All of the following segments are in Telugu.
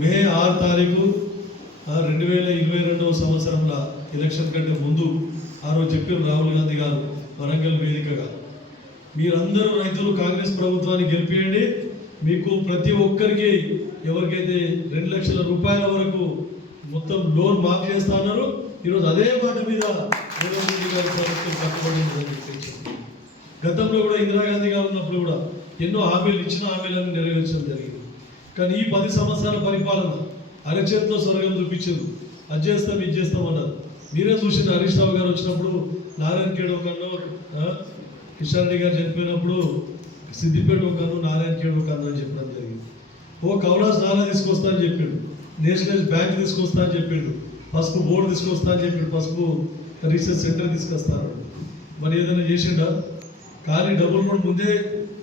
మే ఆరు తారీఖు రెండు వేల ఇరవై రెండవ సంవత్సరంలో ఎలక్షన్ కంటే ముందు ఆ రోజు చెప్పారు రాహుల్ గాంధీ గారు వరంగల్ వేదికగా. మీరందరూ రైతులు కాంగ్రెస్ ప్రభుత్వాన్ని గెలిపియండి. మీకు ప్రతి ఒక్కరికి ఎవరికైతే రెండు లక్షల రూపాయల వరకు మొత్తం లోన్ మాఫ్ చేస్తా అన్నారు ఈరోజు అదే మాట మీద రెడ్డి గారి ప్రభుత్వం కట్టుబడి గతంలో కూడా ఇందిరాగాంధీ గారు ఉన్నప్పుడు కూడా ఎన్నో హామీలు ఇచ్చిన హామీలను నెరవేర్చడం జరిగింది. కానీ ఈ పది సంవత్సరాల పరిపాలన అరచేతిలో స్వర్గం చూపించారు అది చేస్తాం ఇది చేస్తాం అన్నారు. మీరే చూసింది హరీష్ రావు గారు వచ్చినప్పుడు నారాయణ ఖేడ్ ఒక కిషన్ రెడ్డి గారు చనిపోయినప్పుడు సిద్దిపేట ఒక కన్ను నారాయణ ఖేడ్ ఒక అని చెప్పడం జరిగింది. ఓ కౌలాస్ నాలా తీసుకొస్తా అని చెప్పాడు. నేషనల్ బ్యాంక్ తీసుకొస్తా అని చెప్పాడు. పసుపు బోర్డు తీసుకొస్తా అని చెప్పాడు. పసుపు రీసెర్చ్ సెంటర్ తీసుకొస్తాను మరి ఏదైనా చేసిండా? కానీ డబుల్ రోడ్ ముందే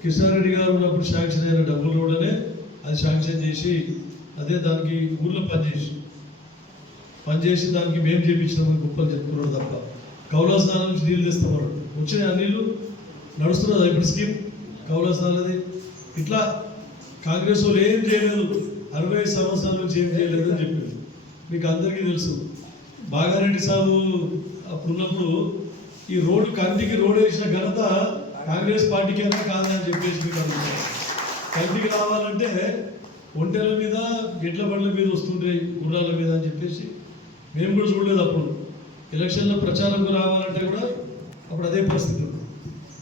కిషన్ రెడ్డి గారు ఉన్నప్పుడు శాంక్షన్ అయిన డబుల్ రోడ్ అనే అది శాంక్షన్ చేసి అదే దానికి ఊళ్ళో పనిచేసి పనిచేసి దానికి మేము చేయించినామని గొప్పలు చెప్పుకున్నాడు తప్ప. కౌలా స్నానం నుంచి నీళ్ళు తెస్తామన్నాడు. వచ్చిన నీళ్ళు? నడుస్తున్నది ఇప్పుడు స్కీమ్. కౌలా స్నానది ఇట్లా కాంగ్రెస్ వాళ్ళు ఏం చేయలేదు. అరవై సంవత్సరాల నుంచి ఏం చేయలేదు అని చెప్పారు మీకు అందరికీ తెలుసు. బాగారెడ్డి సాబు అప్పుడు ఉన్నప్పుడు ఈ రోడ్డు కందికి రోడ్ వేసిన ఘనత కాంగ్రెస్ పార్టీకి అయినా కాదని చెప్పేసి మీకు కంటికి రావాలంటే ఒంటెల మీద గిట్ల బండ్ల మీద వస్తుంటే గుర్రాల మీద అని చెప్పేసి మేము కూడా చూడలేదు అప్పుడు. ఎలక్షన్లో ప్రచారంకు రావాలంటే కూడా అప్పుడు అదే పరిస్థితి ఉంది.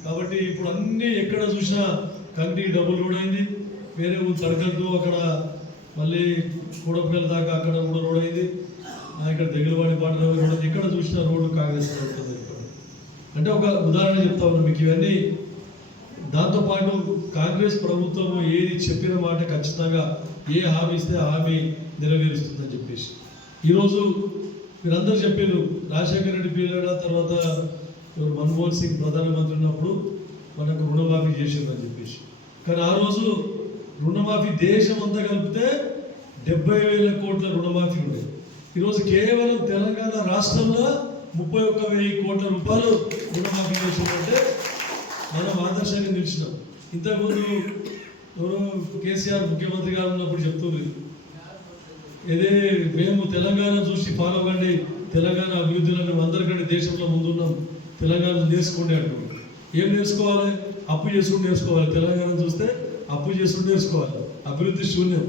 కాబట్టి ఇప్పుడు అన్నీ ఎక్కడ చూసినా కంటికి డబ్బులు కూడా అయింది. వేరే ఊరు తడకట్టు అక్కడ మళ్ళీ కూడపల్లి దాకా అక్కడ కూడా రోడ్ అయింది. ఇక్కడ దగ్గరవాడి పాట రోడ్ ఎక్కడ చూసినా రోడ్డు కాంగ్రెస్ అంటే ఒక ఉదాహరణ చెప్తా ఉన్నాను మీకు ఇవన్నీ దాంతోపాటు కాంగ్రెస్ ప్రభుత్వం ఏది చెప్పిన మాట ఖచ్చితంగా ఏ హామీ ఇస్తే హామీ నెరవేరుస్తుందని చెప్పేసి. ఈరోజు మీరందరూ చెప్పారు రాజశేఖర రెడ్డి పీరియడ్ తర్వాత మన్మోహన్ సింగ్ ప్రధానమంత్రి ఉన్నప్పుడు మనకు రుణమాఫీ చేసిందని చెప్పేసి. కానీ ఆ రోజు రుణమాఫీ దేశం అంతా కలిపితే డెబ్బై వేల కోట్ల రుణమాఫీ ఉండేది ఈరోజు కేవలం తెలంగాణ రాష్ట్రంలో ముప్పై ఒక్క వెయ్యి కోట్ల రూపాయలు రుణమాఫీ చేసిందంటే మనం ఆదర్శంగా నిలిచినాం. ఇంతకుముందు ఎవరో కేసీఆర్ ముఖ్యమంత్రి గారు ఉన్నప్పుడు చెప్తుంది ఇదే మేము తెలంగాణ చూసి ఫాలో అవ్వండి తెలంగాణ అభివృద్ధిలో మేము అందరికంటే దేశంలో ముందున్నాం తెలంగాణ నేర్చుకోండి అంటున్నాం ఏం నేర్చుకోవాలి? అప్పు చేసుకుని నేర్చుకోవాలి. తెలంగాణ చూస్తే అప్పు చేసుకుని నేర్చుకోవాలి. అభివృద్ధి శూన్యం.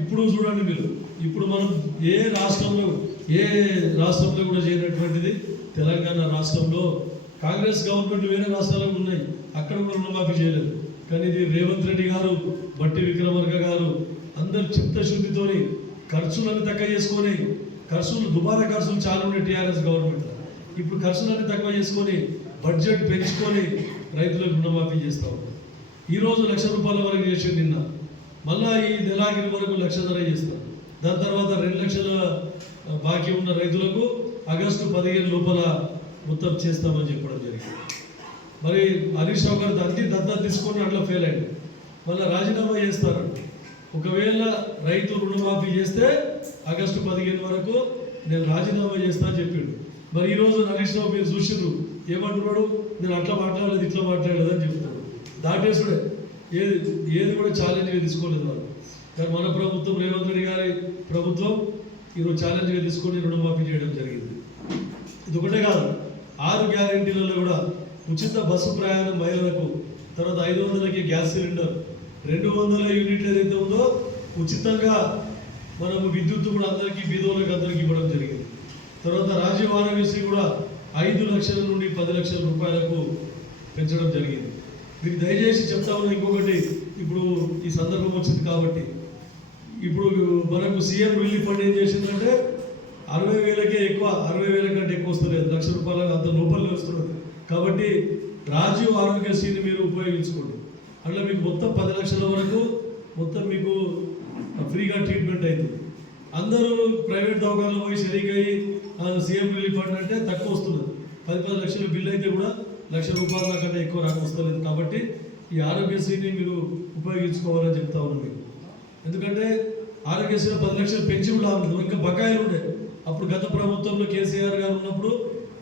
ఇప్పుడు చూడండి మీరు. ఇప్పుడు మనం ఏ రాష్ట్రంలో ఏ రాష్ట్రంలో కూడా చేయనటువంటిది తెలంగాణ రాష్ట్రంలో కాంగ్రెస్ గవర్నమెంట్ వేరే రాష్ట్రాలకు ఉన్నాయి. అక్కడ కూడా రుణమాఫీ చేయలేదు. కానీ ఇది రేవంత్ రెడ్డి గారు బట్టి విక్రమార్క గారు అందరు చిత్తశుద్ధితోని ఖర్చులను తక్కువ చేసుకొని ఖర్చులు దుబారా ఖర్చులు చాలా ఉన్నాయి టీఆర్ఎస్ గవర్నమెంట్. ఇప్పుడు ఖర్చులన్నీ తక్కువ చేసుకొని బడ్జెట్ పెంచుకొని రైతులకు రుణమాఫీ చేస్తూ ఈరోజు లక్ష రూపాయల వరకు చేసి నిన్న. మళ్ళా ఈ నెలాఖరి వరకు లక్ష ధర చేస్తాం. దాని తర్వాత రెండు లక్షల బాకీ ఉన్న రైతులకు ఆగస్టు పదిహేను లోపల మొత్తం చేస్తామని చెప్పడం జరిగింది. మరి హరీష్ రావు గారు అన్ని దత్తా తీసుకొని అట్లా ఫెయిల్ అయ్యాడు మళ్ళీ రాజీనామా చేస్తారంట. ఒకవేళ రైతు రుణమాఫీ చేస్తే ఆగస్టు పదిహేను వరకు నేను రాజీనామా చేస్తా అని చెప్పిండు. మరి ఈరోజు హరీష్ రావు మీరు చూసిండ్రు. ఏమంటున్నాడు? నేను అట్లా మాట్లాడలేదు ఇట్లా మాట్లాడలేదు అని చెప్తున్నాడు. దాటేసుడే ఏది ఏది కూడా ఛాలెంజ్గా తీసుకోలేదు వాళ్ళు. కానీ మన ప్రభుత్వం రేవంత్ రెడ్డి గారి ప్రభుత్వం ఈరోజు ఛాలెంజ్గా తీసుకొని రుణమాఫీ చేయడం జరిగింది. ఇది ఒకటే కాదు. ఆరు గ్యారెంటీలలో కూడా ఉచిత బస్సు ప్రయాణం మహిళలకు తర్వాత ఐదు వందలకి గ్యాస్ సిలిండర్ రెండు వందల యూనిట్ ఏదైతే ఉందో ఉచితంగా మనము విద్యుత్ కూడా అందరికీ బీదవులకు అందరికీ ఇవ్వడం జరిగింది. తర్వాత రాజీవ్ ఆరోగ్యశ్రీ కూడా ఐదు లక్షల నుండి పది లక్షల రూపాయలకు పెంచడం జరిగింది. మీకు దయచేసి చెప్తా ఉన్నా ఇంకొకటి ఇప్పుడు ఈ సందర్భం వచ్చింది కాబట్టి. ఇప్పుడు మనకు సీఎం రిలీఫ్ ఫండ్ ఏం చేసిందంటే అరవై వేలకే ఎక్కువ అరవై వేల కంటే ఎక్కువ వస్తలేదు. లక్ష రూపాయలు అంత లోపలనే వస్తున్నది కాబట్టి రాజీవ్ ఆరోగ్యశ్రీని మీరు ఉపయోగించుకోండి. అట్లా మీకు మొత్తం పది లక్షల వరకు మొత్తం మీకు ఫ్రీగా ట్రీట్మెంట్ అవుతుంది. అందరూ ప్రైవేట్ దవాఖానలో పోయి షరీక్ అయ్యి సీఎం రిలీఫ్ ఫండ్ అంటే తక్కువ వస్తున్నది పది పది లక్షల బిల్ అయితే కూడా లక్ష రూపాయల కంటే ఎక్కువ రాక వస్తలేదు. కాబట్టి ఈ ఆరోగ్యశ్రీని మీరు ఉపయోగించుకోవాలని చెప్తా ఉన్నాను. మీకు ఎందుకంటే ఆరోగ్యశ్రీ పది లక్షలు పెంచి కూడా ఉండదు ఇంకా బకాయిలు ఉండే. అప్పుడు గత ప్రభుత్వంలో కేసీఆర్ గారు ఉన్నప్పుడు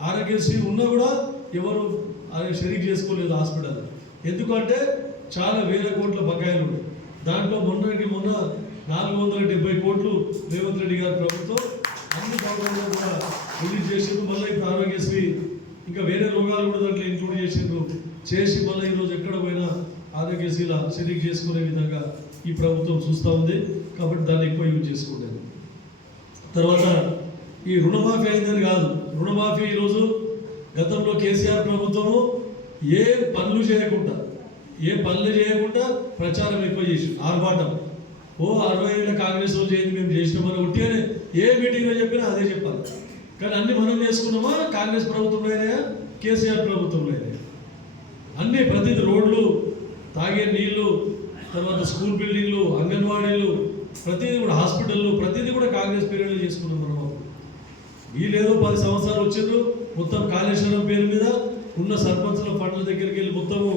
ఆరోగ్యశ్రీ ఉన్నా కూడా ఎవరు షరీక్ చేసుకోలేదు హాస్పిటల్. ఎందుకంటే చాలా వేల కోట్ల బకాయిలు దాంట్లో మొన్నటి మొన్న నాలుగు వందల డెబ్బై కోట్లు రేవంత్ రెడ్డి గారి ప్రభుత్వం. అన్ని భాగంలో కూడా రిలీజ్ చేసిండ్రు. మళ్ళీ ఇప్పుడు ఆరోగ్యశ్రీ ఇంకా వేరే రోగాలు కూడా దాంట్లో ఇంక్లూడ్ చేసిండ్రు. చేసి మళ్ళీ ఈరోజు ఎక్కడ పోయినా ఆరోగ్యశ్రీల షరీక్ చేసుకునే విధంగా ఈ ప్రభుత్వం చూస్తూ ఉంది. కాబట్టి దాన్ని ఎక్కువ యూజ్ చేసుకునేది తర్వాత ఈ రుణమాఫీ అయిందని కాదు. రుణమాఫీ ఈరోజు గతంలో కేసీఆర్ ప్రభుత్వము ఏ పనులు చేయకుండా ఏ పనులు చేయకుండా ప్రచారం ఎక్కువ చేసి ఆర్భాటం. ఓ అరవై ఏళ్ళ కాంగ్రెస్ వాళ్ళు చేయండి మేము చేసినామని ఉంటేనే ఏ మీటింగ్లో చెప్పినా అదే చెప్పాలి. కానీ అన్ని మనం చేసుకున్నామా? కాంగ్రెస్ ప్రభుత్వంలో అయినాయా? కేసీఆర్ ప్రభుత్వంలో అయినాయా? అన్ని ప్రతి రోడ్లు తాగే నీళ్ళు తర్వాత స్కూల్ బిల్డింగ్లు అంగన్వాడీలు ప్రతిదీ కూడా హాస్పిటల్లు ప్రతిదీ కూడా కాంగ్రెస్ పీరియడ్లో చేసుకున్నాం మనం. వీళ్ళేదో పది సంవత్సరాలు వచ్చిండ్రు. మొత్తం కాళేశ్వరం పేరు మీద ఉన్న సర్పంచుల ఫండ్ల దగ్గరికి వెళ్ళి మొత్తము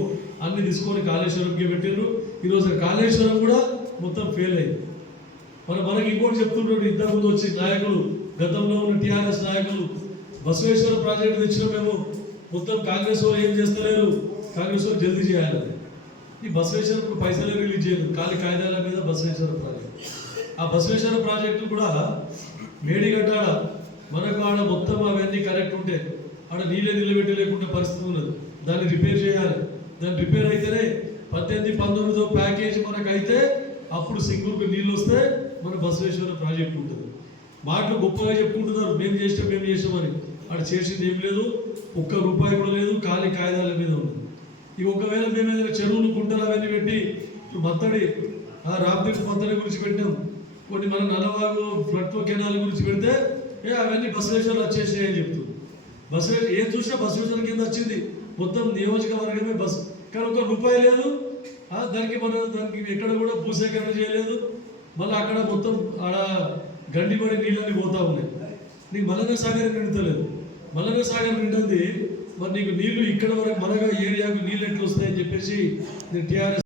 అన్ని తీసుకొని కాళేశ్వరంకి పెట్టిండ్రు. ఈరోజు కాళేశ్వరం కూడా మొత్తం ఫెయిల్ అయింది. మన మనకి ఇంకోటి చెప్తుంటారు ఇంతకుముందు వచ్చి నాయకులు గతంలో ఉన్న టీఆర్ఎస్ నాయకులు బసవేశ్వర ప్రాజెక్టు తెచ్చిన మేము మొత్తం కాంగ్రెస్ వాళ్ళు ఏం చేస్తలేరు? కాంగ్రెస్ వాళ్ళు జల్దీ చేయాలి ఈ బసవేశ్వర పైసలు పైసలే రిలీజ్ చేయరు ఖాళీ కాగితాల మీద బసవేశ్వర ప్రాజెక్ట్. ఆ బసవేశ్వర ప్రాజెక్టు కూడా మేడిగడ్డ మనకు ఆడ మొత్తం అవన్నీ కరెక్ట్ ఉంటే ఆడ నీళ్ళే నిలబెట్టలేకుండా పరిస్థితి ఉన్నది. దాన్ని రిపేర్ చేయాలి. దాన్ని రిపేర్ అయితేనే పద్దెనిమిది పంతొమ్మిదో ప్యాకేజ్ మనకు అయితే అప్పుడు సింగూరుకు నీళ్ళు వస్తే మన బసవేశ్వర ప్రాజెక్ట్ ఉంటుంది. మాటలు గొప్పగా చెప్పుకుంటున్నారు. మేము చేసినాం మేము చేసామని ఆడ చేసింది ఏం లేదు. ఒక్క రూపాయి కూడా లేదు. ఖాళీ కాగితాల మీద ఉంది. ఇవి ఒకవేళ మేము ఏదైనా చెరువులు గుంటలు అవన్నీ పెట్టి మత్తడి ఆ మత్తడి గురించి పెట్టాం కొన్ని మన నలవాగు ఫ్లడ్ కెనాల్ గురించి పెడితే ఏ అవన్నీ బసవేశ్వరులు వచ్చేసినాయి అని చెప్తూ. బసవేశ్వర ఏం చూసినా బసవేశ్వరం కింద వచ్చింది. మొత్తం నియోజకవర్గమే బస్. కానీ ఒక రూపాయి లేదు. దానికి మనం దానికి ఎక్కడ కూడా భూసేకరణ చేయలేదు. మళ్ళీ అక్కడ మొత్తం ఆడ గండిపడి నీళ్ళని పోతా ఉన్నాయి. నీకు మల్లన్న సాగర్ నిండుతలేదు మల్లన్న సాగర్ నిండింది మరి నీకు నీళ్ళు ఇక్కడ వరకు మనగా ఏరియాకు నీళ్ళు ఎట్లా వస్తాయని చెప్పేసి నేను టీఆర్ఎస్